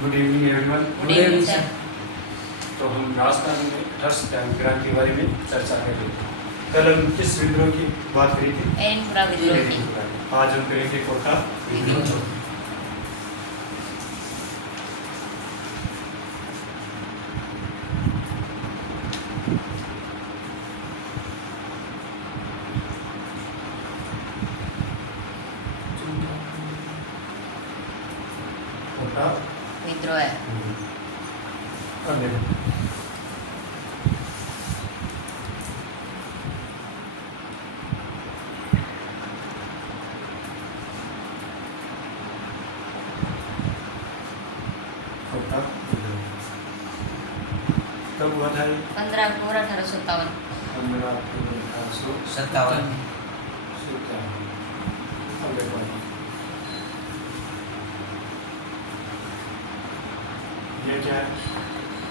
Good evening everyone. Good evening sir. तो हम राजस्थान में तटस्थ क्रांति के बारे में चर्चा कर रहे थे। कल हम किस विद्रोह की बात करी थी? एरनपुरा विद्रोह की। आज हम करेंगे कोटा विद्रोह। कोटा विद्रोह है। अब देखो कोटा विद्रोह कब हुआ था? 15 अक्टूबर 1857। 15 अक्टूबर 57। अब देखो ये क्या है?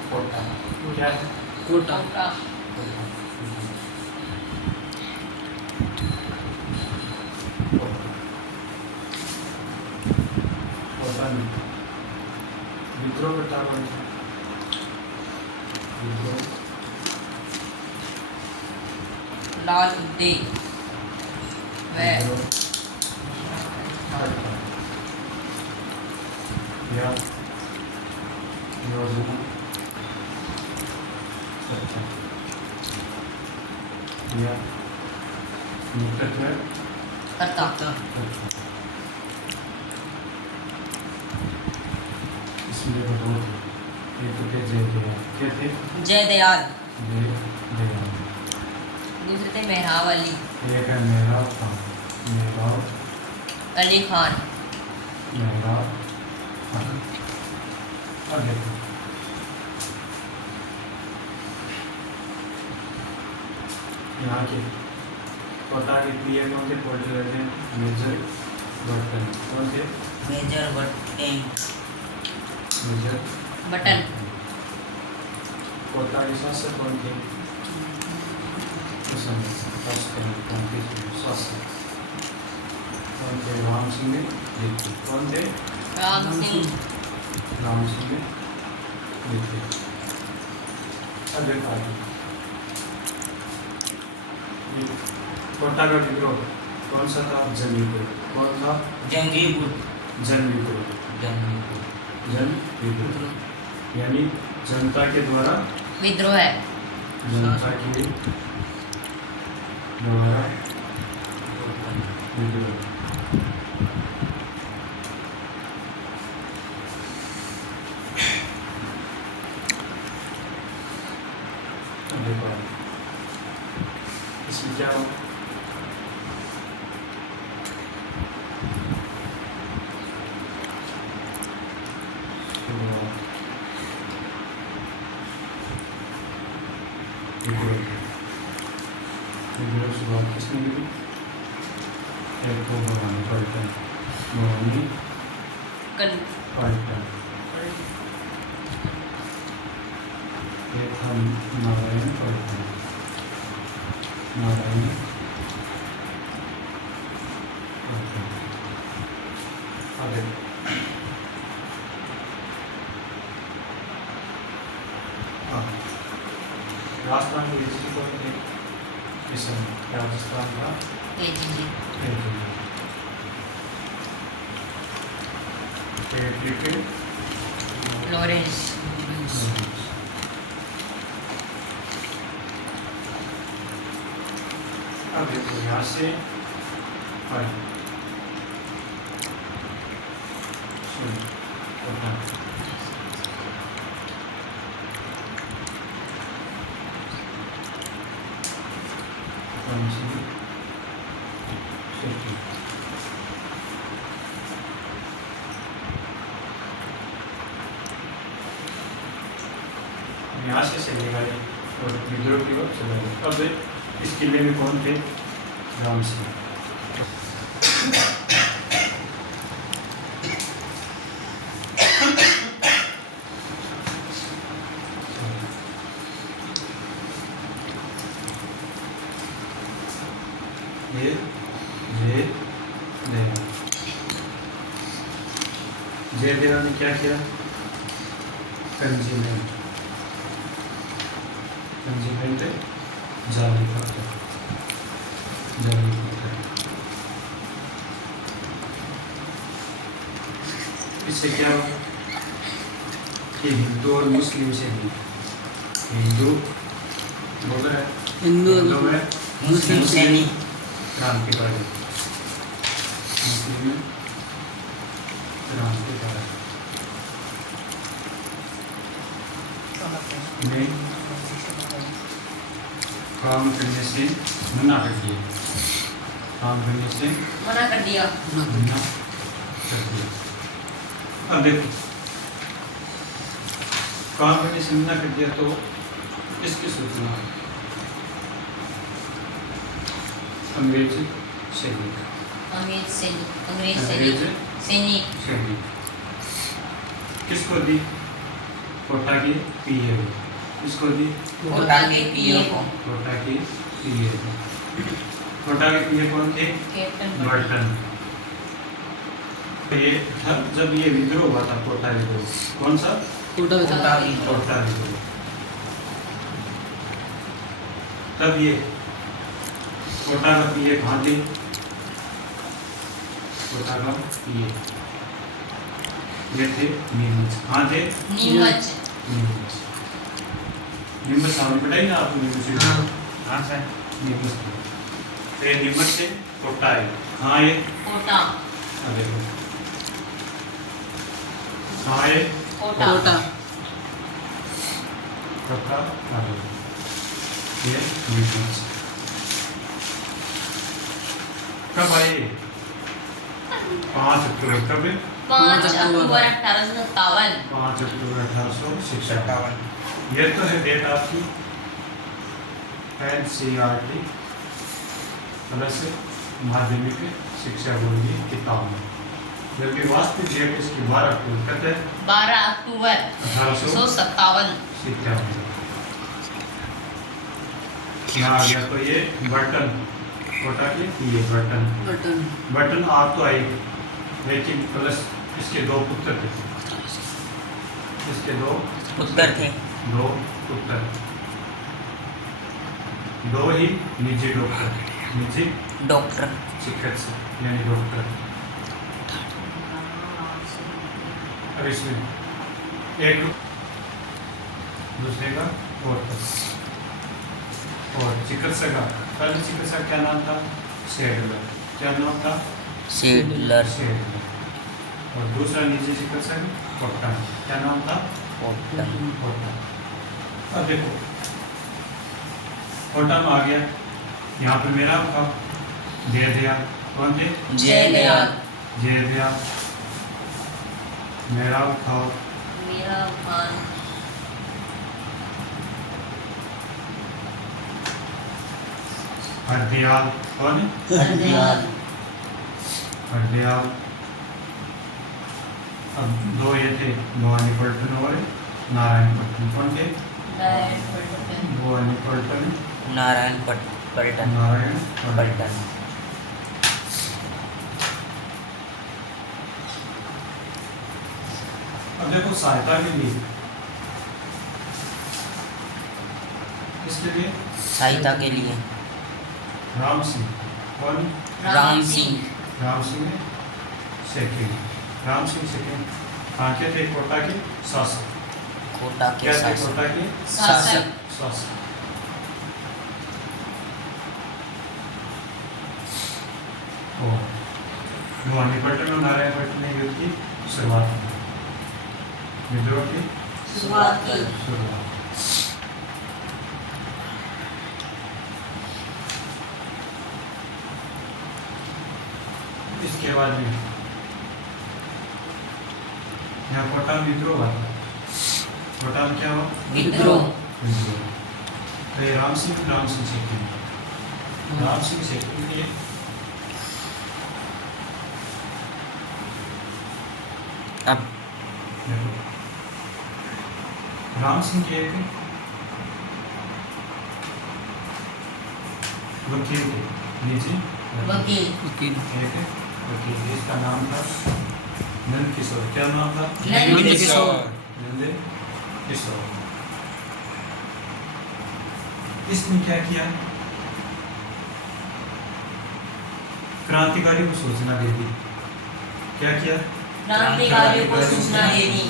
कोटा। क्या है? कोटा। कोटा। कोटा में विद्रोह करता है। विद्रोह लाल दे वे या योजना चर्चा या नेतृत्व करता। इसमें बताओ ये तो थे जय दयाल। क्या थे? जय दयाल। जय दयाल। दूसरे थे मेहराब अली। एक है मेहराब खान। मेहराब अली खान। मेहराब खान। अब देखो यहाँ के कोटा के प्रिय कौन थे? Political agent major Burton. कौन थे? Major Burton. Major Burton. Kota के शासक कौन थे? शासक कौन थे? राम सिंह द्वितीय। कौन थे? राम सिंह। राम सिंह द्वितीय। अब देखो आगे ये कोटा का विद्रोह कौन सा था? जन विद्रोह। कौन था? जंगीपुर। जन विद्रोह। जन विद्रोह यानी जनता के द्वारा विद्रोह है। जनता के द्वारा विद्रोह। देखो इसमें क्या हो? विद्रोह शुरुआत किसने की? एक को भवानी पलटन। भवानी कल पलटन। एक था नारायण पलटन। नारायण पलटन। अब देखो राजस्थान के विजय कौन थे? किशन। राजस्थान का जी। लॉरेंस। अब देखो यहाँ से यहाँ से चलेगा ये और विद्रोह की ओर चला गया। अब इस किले में कौन थे? राम सिंह। ये जय देवा ने क्या किया? कंजीमेंट कंजीमेंट जाली पत्र इससे क्या हुआ कि हिंदू और मुस्लिम से भी हिंदू बोल रहा है हिंदू है मुस्लिम से नहीं क्रांति पड़े मुस्लिम में क्रांति पड़े नहीं काम करने से मना कर दिया काम करने से मना कर दिया। मना कर दिया। अब देखो काम करने से मना कर दिया तो किसकी सूचना अंग्रेज सैनिक अंग्रेज अंग्रेज सैनिक सैनिक किसको दी कोटा की पीए किसको दी कोटा के पीओ को कोटा की पीए कोटा के पीए कौन थे कैप्टन बर्टन ये जब ये विद्रोह हुआ था कोटा विद्रोह कौन सा कोटा में था। कोटा की कोटा विद्रोह तब ये कोटा का पीए कहाँ थे कोटा का पीए ये थे नीमच कहाँ थे नीमच नीमच नीमच सामने पढ़ाई ना आपको नीमच हाँ हाँ सर नीमच से नीमच से कोटा है कहाँ है कोटा अरे कहाँ है कोटा कोटा कोटा अरे ये नीमच कब आए 5 अक्टूबर कब 5 अक्टूबर 1857 5 अक्टूबर 1857 सत्तावन ये तो है डेट आपकी एनसीईआरटी प्लस माध्यमिक शिक्षा बोर्ड की किताब में जबकि वास्तविक डेट इसकी 12 अक्टूबर कहते हैं 12 अक्टूबर 1857 1857 यहाँ आ गया तो ये बटन कोटा की ये बटन बटन बटन आप तो आई लेकिन प्लस इसके 2 पुत्र थे इसके 2 उत्तर थे 2 पुत्र 2 ही निजी डॉक्टर निजी डॉक्टर चिकित्सक यानी डॉक्टर अब इसमें एक दूसरे का और चिकित्सक का पहले चिकित्सक क्या नाम था शेडलर क्या नाम था सेडलर शेडलर और दूसरा निजी चिकित्सक कोटा क्या नाम था कोटा कोटा अब देखो कोटा में आ गया यहाँ पे मेरा था जय दया कौन थे जय दयाल जय दया मेरा था मेरा खान हरदयाल कौन है हरदयाल हरदयाल अब 2 ये थे भवानी पलटन और नारायण पलटन कौन थे डायन पलटन भवानी पलटन नारायण पलटन नारायण पलटन पलटन अब देखो सहायता के लिए इसके लिए सहायता के लिए राम सिंह कौन राम सिंह राम सिंह सेकेंड राम सिंह सेकेंड कहाँ के थे कोटा के शासक कोटा के क्या थे शासक कोटा के शासक शासक और भवानी पलटन और नारायण पलटन ने युद्ध की शुरुआत की विद्रोह की शुरुआत की शुरुआत इसके बाद में यहाँ कोटा में विद्रोह हुआ था कोटा में क्या हुआ विद्रोह विद्रोह तो ये राम सिंह सेकेंड राम सिंह सेकेंड के अब देखो राम सिंह के एक वकील थे निजी वकील वकील एक वकील इसका नाम था नंद किशोर क्या नाम था नंद किशोर। नंद इस ओर। इसने क्या किया? क्रांतिकारी को सूचना दे दी। क्या किया? क्रांतिकारियों को सूचना दे दी।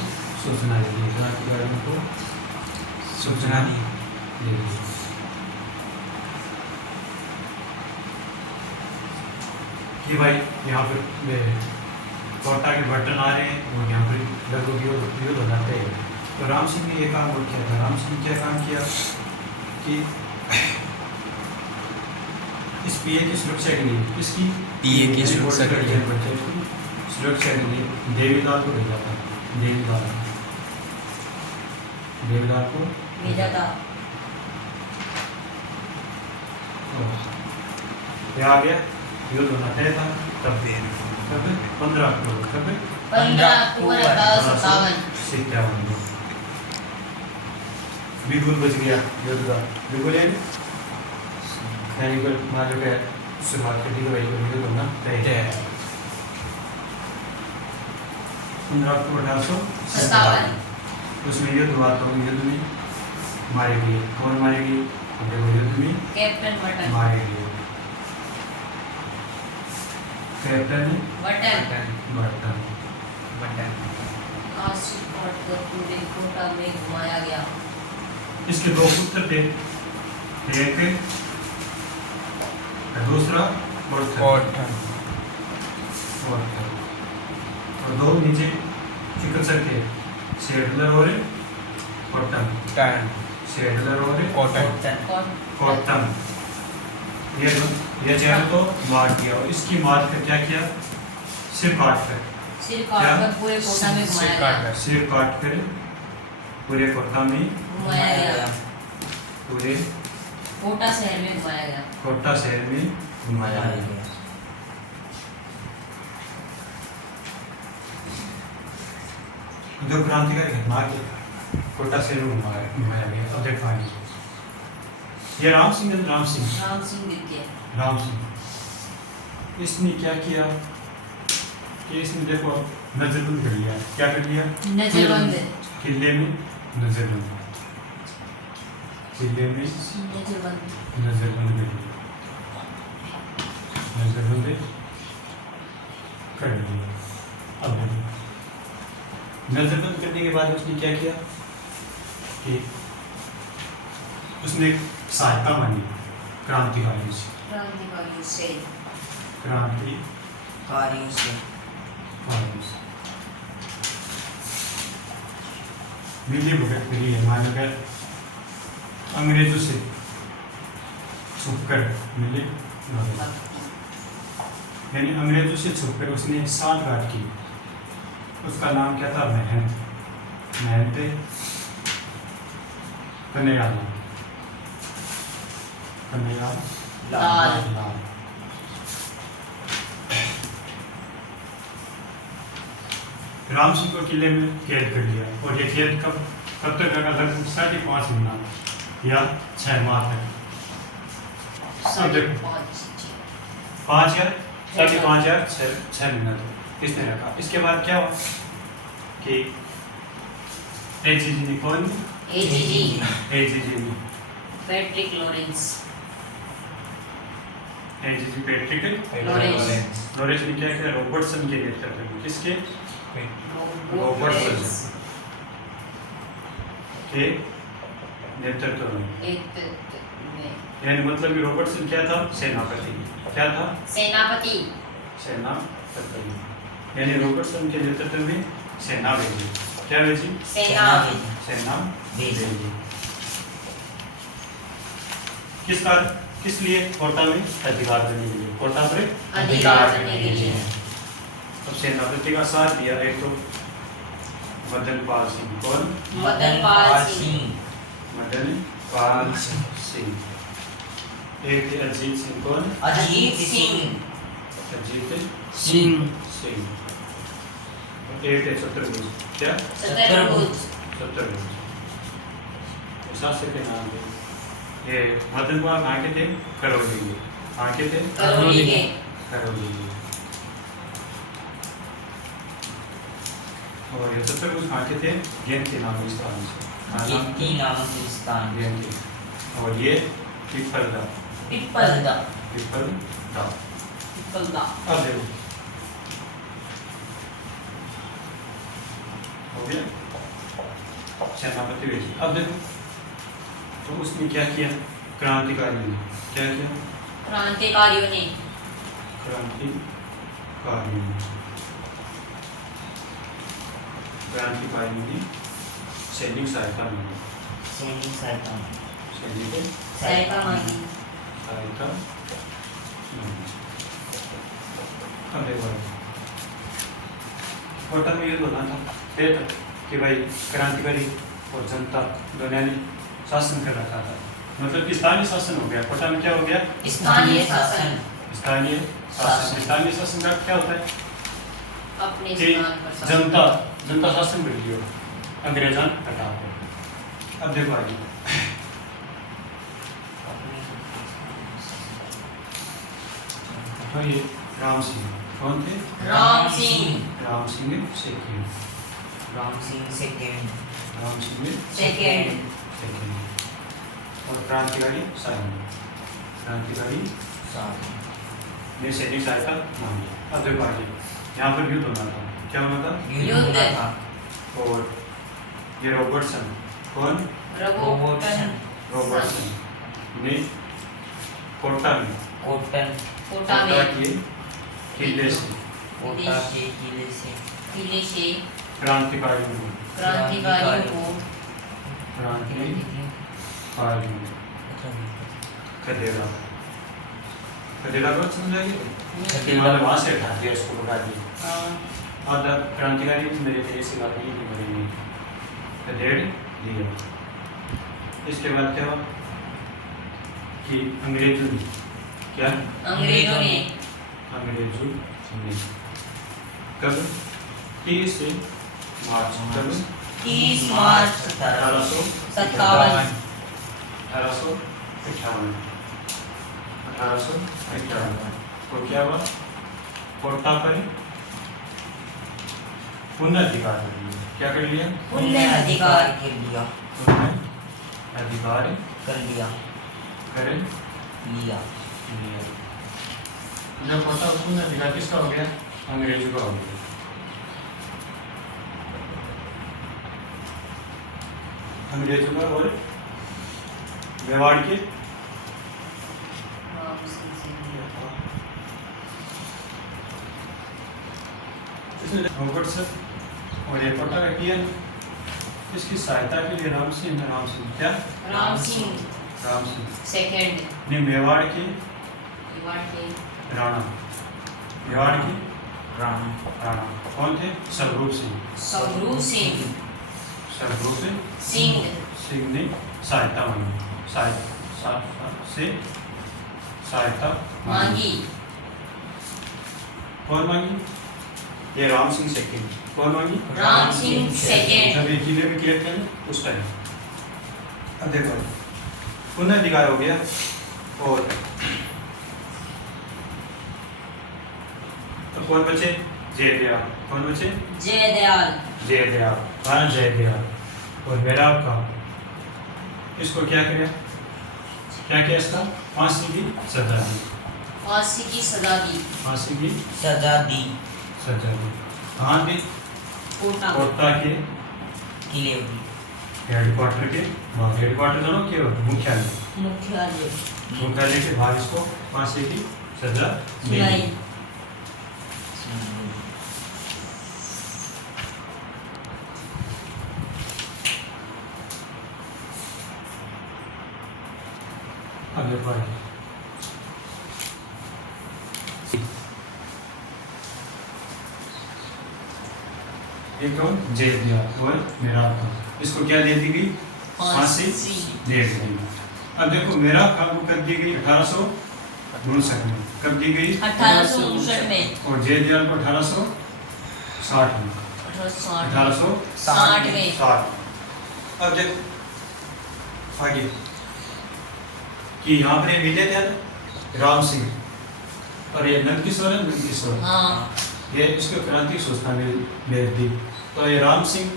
सूचना दे दी, क्रांतिकारियों को सूचना दे दी। कि भाई यहाँ पर कोटा के बटन आ रहे हैं और यहाँ पर लगभग युद्ध हो जाते हैं। तो राम सिंह ने ये काम और किया था। राम सिंह ने क्या काम किया कि इस पीए की सुरक्षा के लिए, इसकी पीए की सुरक्षा के लिए सुरक्षा के लिए देवीलाल को भेजा था। देवीलाल को भेजा था। ये आ गया, युद्ध होना तय था। तब 15 अक्टूबर, कब 15 अक्टूबर 1857 में बिल्कुल बच गया युद्ध का। बिल्कुल यानी मार्च के शुरुआत कर दी भाई युद्ध होना तय है। 15 अक्टूबर 1857 उसमें युद्ध हुआ। तो युद्ध में मारे गए। कौन मारे गए? युद्ध में कैप्टन बटन मारे गए। कैप्टन बटन काशी कोट को पूरे कोटा में घुमाया गया। इसके दो पुत्र थे, एक दूसरा और दो नीचे चिकित्सक थे, शेडलर और कॉटन। ये चारों को मार दिया। और इसकी मार कर क्या किया? सिर काट कर पूरे कोटा में घुमाया गया। सिर काट कर पूरे कोटा में घुमाया गया। पूरे कोटा शहर में घुमाया गया। कोटा शहर में घुमाया गया। जो क्रांतिकारी घटना की कोटा शहर में घुमाया गया। अब देखो आगे। ये राम सिंह द्वितीय इसने क्या किया कि इसने देखो नजरबंद कर लिया। क्या कर लिया? नजरबंद। किले में नजरबंद कर लिया। अब नजरबंद करने के बाद उसने क्या किया कि उसने सहायता मांगी क्रांतिकारियों से। मिली भुगत मिली है। मान लो अंग्रेजों से छुपकर मिले, यानी अंग्रेजों से छुपकर उसने सांठगांठ की। उसका नाम क्या था? महंत कन्हैयालाल। राम सिंह को किले में कैद कर लिया। और ये कैद कब तक लगा? लगभग 5.5 महीना या 6 माह तक। सब देखो 5 या 5.5 या 6 महीना तक किसने रखा। इसके बाद क्या हुआ कि एजीजी ने कौन? एजीजी ने पैट्रिक लॉरेंस लॉरेंस ने क्या किया? रॉबर्टसन के नेतृत्व में। किसके? रॉबर्टसन के नेतृत्व में। यानी मतलब कि रॉबर्टसन क्या था? सेनापति। क्या था? सेनापति। यानी रॉबर्टसन के नेतृत्व में सेना भेजी। क्या भेजी? सेना भेजी। किस लिए? कोटा में अधिकार करने के लिए। कोटा पर अधिकार करने के लिए। अब सेनापति का साथ दिया एक तो मदन पाल सिंह। कौन? मदन पाल सिंह। एक थे अजीत सिंह। कौन? अजीत सिंह। एक थे छत्रभुज। क्या? छत्रभुज शासक के नाम थे। ये मदन पाल कहाँ के थे? करौली के। कहाँ के थे? करौली के। और ये छत्रभुज कहाँ के थे? गेंद के नाम इस स्थान से। ये तीन नामों के स्थान और ये पिपलदा पिपलदा पिपलदा। पिपलदा अब देखो हो गया सेनापति वेश। अब देखो तो उसने क्या किया, क्रांतिकारियों ने क्या किया, क्रांतिकारियों ने सैनिक सहायता मांगी, सैनिक सहायता सैनिक सहायता मांगी। सहायता मांगी। अब देखो कोटा में ये होना था फिर कि भाई क्रांतिकारी और जनता दोनों ने शासन कर रखा था, मतलब कि स्थानीय शासन हो गया। कोटा में क्या हो गया, स्थानीय शासन। स्थानीय शासन। स्थानीय शासन का क्या होता है अपने कि स्थान पर शासन। जनता शासन कर लियो, अंग्रेजन हटा दो। अब देखो आगे तो ये राम सिंह कौन थे, Ram Singh Ram Singh second, Ram Singh second Ram Singh second second. और क्रांतिकारी ने सैनिक सहायता मांगी। अब देखो आगे यहाँ पर युद्ध होना था, क्या होना था, युद्ध था। और ये रॉबर्टसन कौन, रॉबर्टसन ने कोटा के किले से क्रांतिकारियों को खदेड़ा को समझाइए, वहाँ से हटा दिया, उसको उठा दिया। और क्रांतिकारी मेरे थे ऐसी बात नहीं कि मरी नहीं, खदेड़ दिया। इसके बाद क्या हुआ कि अंग्रेजों ने क्या, अंग्रेजों ने कब 30 मार्च, कब 30 मार्च 1857 तो क्या हुआ, कोटा पर पुनर्धिकार कर लिया। क्या कर लिया, पुनर्धिकार कर लिया अधिकार कर लिया कर लिया लिया। जब कोटा पुनर्धिकार किसका हो गया, अंग्रेजों का हो गया। अंग्रेजों का और मेवाड़ के रॉबर्टसन और ये कोटा का किया। इसकी सहायता के लिए राम सिंह क्या, राम सिंह सेकेंड ने मेवाड़ के राणा, राणा कौन थे, सररूप सिंह ने सहायता मांगी। कौन मांगी, ये राम सिंह सेकेंड। कौन मांगी, राम सिंह सेकेंड। जब ये किले में किया था उस टाइम। अब देखो पुनर्धिकार हो गया। और तो कौन बचे, जयदयाल। कौन बचे, जयदयाल राणा जयदयाल। और मेराव का इसको क्या किया, इसका फांसी की सजा दी। सजा दी कहाँ दी, कोटा के किले हेडक्वार्टर के बाहर। हेडक्वार्टर दोनों के मुख्यालय के बाहर इसको फांसी की सजा दी। अगले पर एक कौन, जयदयाल और मेराव खां। इसको क्या दे दी गई, फांसी दे दी गई। अब देखो मेराव खां को कब दी गई, 1859 में। कब दी गई, 1859 में। और जयदयाल को 1860 में। 1860 में। अब देखो आगे कि यहाँ पर ये मिले थे राम सिंह और ये नंदकिशोर ये इसको क्रांति सूचना मिल दी। तो ये राम सिंह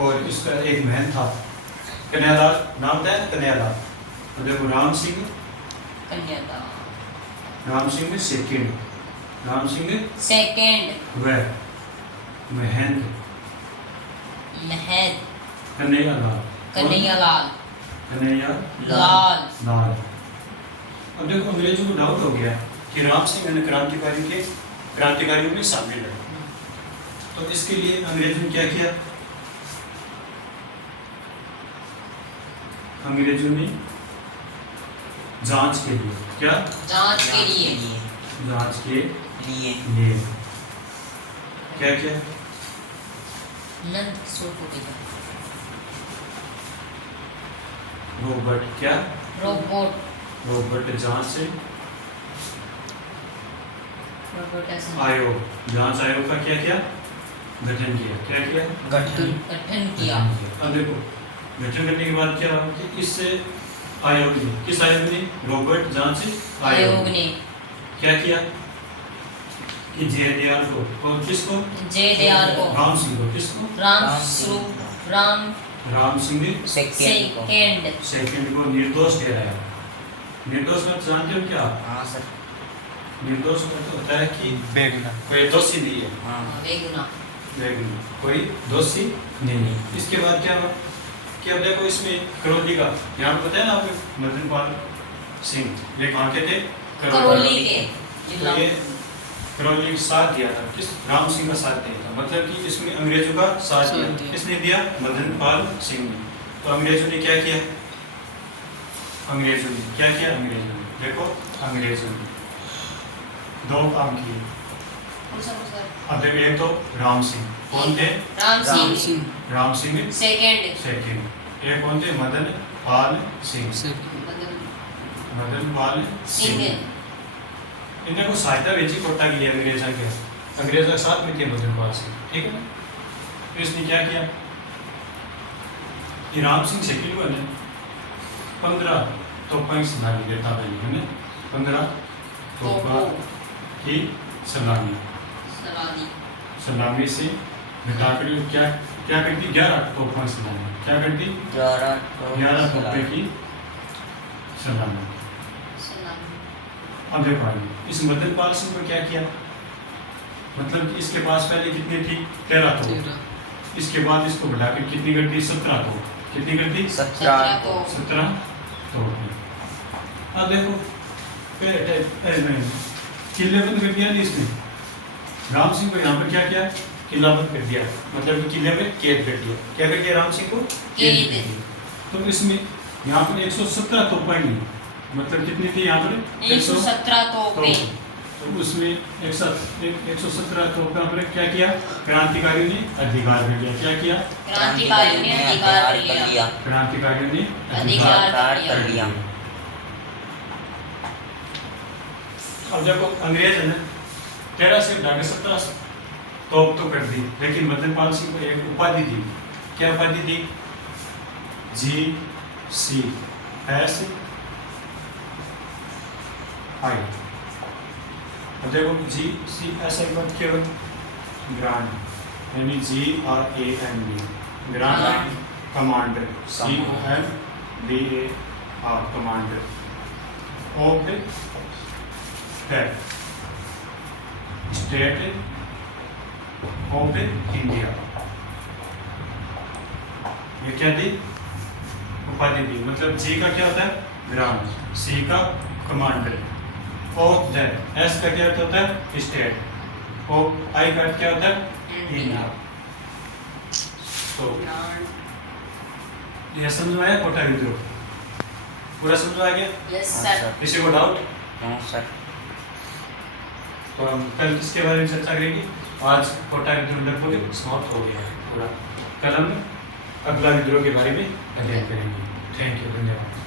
और इसका एक महन था कन्हैयालाल नाम होता है ना, कन्हैयालाल। तो देखो राम सिंह, कन्यादान राम सिंह सेकंड, राम सिंह सेकंड वह, महेंद्र, महद कन्हैयालाल, कन्हैयालाल कन्हैयालाल। लाल अब देखो अंग्रेजों को डाउट हो गया कि राम सिंह ने क्रांतिकारियों में शामिल है। तो इसके लिए अंग्रेजों ने क्या किया? अंग्रेजों ने जांच के लिए क्या? जांच के लिए जांच के लिए लिए क्या किया? नंद किशोर को भेजा। रॉबर्ट क्या? रॉबर्ट जांच आयोग, जांच आयोग का क्या किया? गठन किया। क्या किया? गठन किया। अब देखो गठन करने के बाद क्या हुआ कि इस आयोग ने, किस आयोग ने? रॉबर्ट जांच आयोग ने क्या किया कि जेडीआर को, और किसको? जेडीआर को, राम सिंह को, किसको? राम सिंह सेकंड को निर्दोष ठहराया। निर्दोष का जानते हो क्या? हाँ सर। निर्दोष का तो होता है कि बेगुना कोई दोषी नहीं है, हाँ बेगुनाह बेगुनाह, कोई दोषी नहीं है। इसके बाद क्या हुआ कि अब देखो इसमें करौली का, यहाँ पे बताया ना आपने, मदन पाल सिंह, ये कहाँ के थे? करौली के तो जिला। ये करौली का साथ दिया था, किस? राम सिंह का साथ दिया था, मतलब कि इसमें अंग्रेजों का साथ दिया। किसने दिया? मदन पाल सिंह ने। तो अंग्रेजों ने क्या किया? अंग्रेजों ने क्या किया? अंग्रेजों ने देखो, अंग्रेजों ने दो काम किए। अब देखो एक तो राम सिंह, कौन थे? राम सिंह राम सिंह सेकंड, एक कौन थे? मदन पाल सिंह, मदन पाल सिंह। इन्हें को सहायता भेजी कोटा के लिए अंग्रेजा के साथ में थे मदन पाल सिंह, ठीक है ना। तो इसने क्या किया कि राम सिंह सेकंड को ने 15 तोपें सलामी देता है, 15 तोपा की सलामी से घटाकर क्या क्या करती? 11 तोपें सलामी। क्या करती? 11 तोपे की सलामी। अब देखो आगे इस मदन पाल सिंह को क्या किया, मतलब कि इसके पास पहले कितनी थी? 13 तोप। इसके बाद इसको बढ़ाकर कितनी कर दी? 17 तोप। कितनी कर दी? 17 17 तोप। अब देखो किलेबंद कर दिया नहीं इसमें, राम सिंह को यहाँ पर क्या किया? किलाबंद कर दिया, मतलब कि किले में कैद कर दिया। क्या कर दिया? राम सिंह को कैद कर दिया। तो इसमें यहाँ पर 117 तोपें ली, मतलब कितनी थी यहाँ पर? 117 तोपें। तो उसमें 117 तोपों पर क्या किया? क्रांतिकारियों ने अधिकार कर लिया। क्या किया? क्रांतिकारियों ने अधिकार कर लिया। क्रांतिकारियों ने अधिकार कर लिया। अब देखो अंग्रेज है ना 13 से बढ़ाकर 17 तोप तो कर दी, लेकिन मदन पाल सिंह को एक उपाधि दी। क्या उपाधि दी? GCSI। अब देखो GCSI का क्या है? ग्रांड, यानी GRAND, grand commander, COMDAR commander of state of India. ये क्या दी? उपाधि दी। मतलब जी का क्या होता है? ग्रांड, सी का कमांडर, और दैट एस का क्या होता है? स्टेट, और आई का क्या होता है? इंडिया। तो यह समझ में आया कोटा विद्रोह? पूरा समझ में आ गया? Yes sir. किसी को डाउट? हाँ सर। तो हम कल किसके बारे में चर्चा करेंगे? आज कोटा विद्रोह लगभग समाप्त हो गया है पूरा। कल हम अगला विद्रोह के बारे में अध्ययन करेंगे। थैंक यू, धन्यवाद।